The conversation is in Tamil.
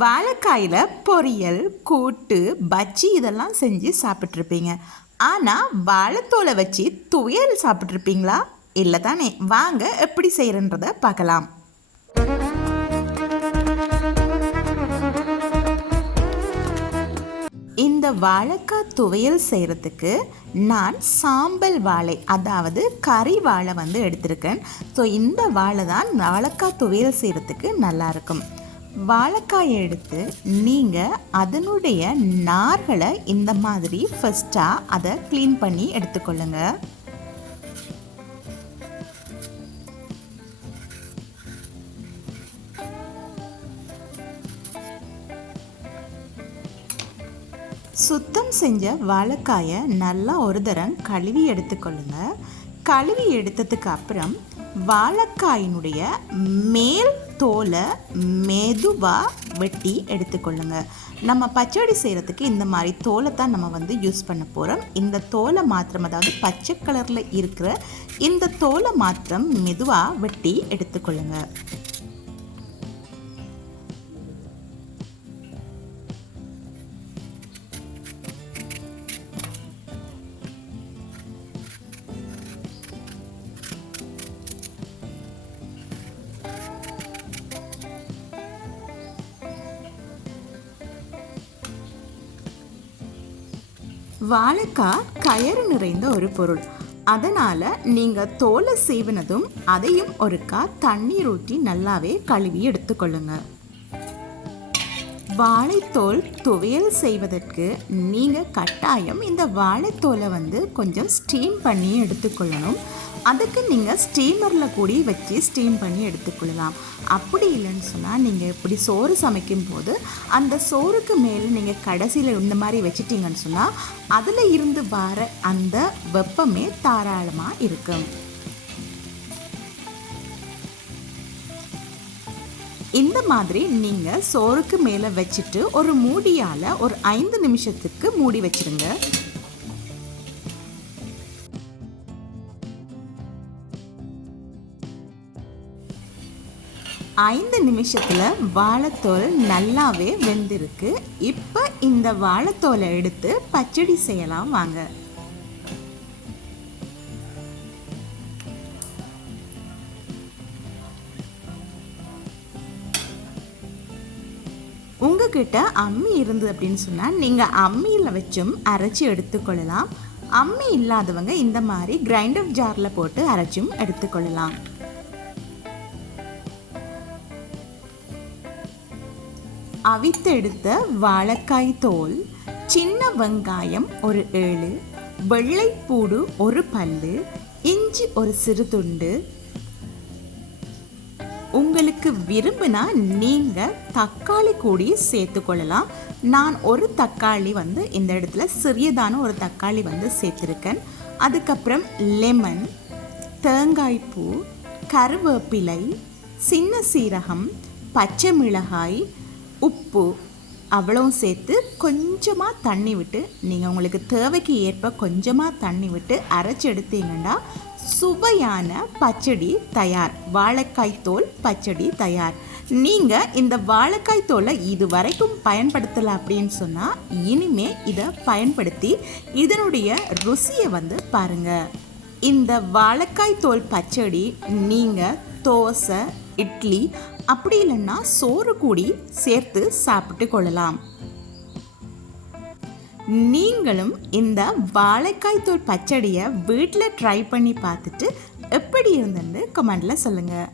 வாழைக்காயில் பொரியல், கூட்டு, பஜ்ஜி இதெல்லாம் செஞ்சு சாப்பிட்ருப்பீங்க. ஆனால் வாழைத்தோலை வச்சு துவையல் சாப்பிட்ருப்பீங்களா? இல்லை தானே? வாங்க எப்படி செய்கிறன்றதை பார்க்கலாம். இந்த வாழைக்காய் துவையல் செய்கிறதுக்கு நான் சாம்பல் வாழை, அதாவது கறி வாழை எடுத்திருக்கேன். ஸோ இந்த வாழை தான் வாழைக்காய் துவையல் செய்கிறதுக்கு நல்லாயிருக்கும். வாழைக்காயை எடுத்து நீங்கள் அதனுடைய நார்களை இந்த மாதிரி ஃபஸ்ட்டாக அதை க்ளீன் பண்ணி எடுத்துக்கொள்ளுங்க. சுத்தம் செஞ்ச வாழைக்காயை நல்லா ஒரு தரம் கழுவி எடுத்துக்கொள்ளுங்க. கழுவி எடுத்ததுக்கு அப்புறம் வாழைக்காயினுடைய மேல் தோலை மெதுவாக வெட்டி எடுத்துக்கொள்ளுங்க. நம்ம பச்சடி செய்கிறதுக்கு இந்த மாதிரி தோலை தான் நம்ம யூஸ் பண்ண போகிறோம். இந்த தோலை மாத்திரம், அதாவது பச்சை கலரில் இருக்கிற இந்த தோலை மாத்திரம் மெதுவாக வெட்டி எடுத்துக்கொள்ளுங்க. வாழைக்காய் கயறு நிறைந்த ஒரு பொருள். அதனால் நீங்கள் தோலை சீவினதும் அதையும் ஒருக்கா தண்ணீர் ஊற்றி நல்லாவே கழுவி எடுத்துக்கொள்ளுங்க. வாழைத்தோல் துவையல் செய்வதற்கு நீங்கள் கட்டாயம் இந்த வாழைத்தோலை கொஞ்சம் ஸ்டீம் பண்ணி எடுத்துக்கொள்ளணும். அதுக்கு நீங்கள் ஸ்டீமரில் கூடி வச்சு ஸ்டீம் பண்ணி எடுத்துக்கொள்ளலாம். அப்படி இல்லைன்னு சொன்னால் நீங்கள் இப்படி சோறு சமைக்கும் போது அந்த சோறுக்கு மேலே நீங்கள் கடைசியில் இந்த மாதிரி வச்சிட்டிங்கன்னு சொன்னால் அதில் இருந்து வர அந்த வெப்பமே தாராளமாக இருக்கும். இந்த மாதிரி நீங்கள் சோறுக்கு மேலே வச்சுட்டு ஒரு மூடியால் ஒரு 5 நிமிஷத்துக்கு மூடி வச்சிருங்க. ஐந்து நிமிஷத்தில் வாழைத்தோல் நல்லாவே வெந்திருக்கு. இப்போ இந்த வாழைத்தோலை எடுத்து பச்சடி செய்யலாம் வாங்க. உங்ககிட்ட அம்மி இருந்தது அப்படின்னு சொன்னால் நீங்கள் அம்மியில் வச்சும் அரைச்சி எடுத்துக்கொள்ளலாம். அம்மி இல்லாதவங்க இந்த மாதிரி கிரைண்டர் ஜாரில் போட்டு அரைச்சும் எடுத்துக்கொள்ளலாம். அவித்தெடுத்த வாழைக்காய் தோல், சின்ன வெங்காயம் ஒரு 7, வெள்ளைப்பூடு ஒரு பல்லு, இஞ்சி ஒரு சிறு துண்டு. உங்களுக்கு விரும்பினா நீங்கள் தக்காளி கூடி சேர்த்துக்கொள்ளலாம். நான் ஒரு தக்காளி இந்த இடத்துல சிறியதான ஒரு தக்காளி சேர்த்துருக்கேன். அதுக்கப்புறம் லெமன், தேங்காய்ப்பூ, கருவேப்பிலை, சின்ன சீரகம், பச்சை மிளகாய், உப்பு அவ்வளவும் சேர்த்து கொஞ்சமாக தண்ணி விட்டு, நீங்கள் உங்களுக்கு தேவைக்கு ஏற்ப கொஞ்சமாக தண்ணி விட்டு அரைச்சி எடுத்தீங்கன்னா சுவையான பச்சடி தயார். வாழைக்காய் தோல் பச்சடி தயார். நீங்கள் இந்த வாழைக்காய் தோலை இது வரைக்கும் பயன்படுத்தலை அப்படின்னு சொன்னால் இனிமே இதை பயன்படுத்தி இதனுடைய ருசியை பாருங்கள். இந்த வாழைக்காய் தோல் பச்சடி நீங்கள் தோசை, இட்லி அப்படி இல்லைன்னா சோறு கூடி சேர்த்து சாப்பிட்டு கொள்ளலாம். நீங்களும் இந்த வாழைக்காய் தோல் பச்சடியை வீட்டில் ட்ரை பண்ணி பார்த்துட்டு எப்படி இருந்துன்னு கமெண்டில் சொல்லுங்கள்.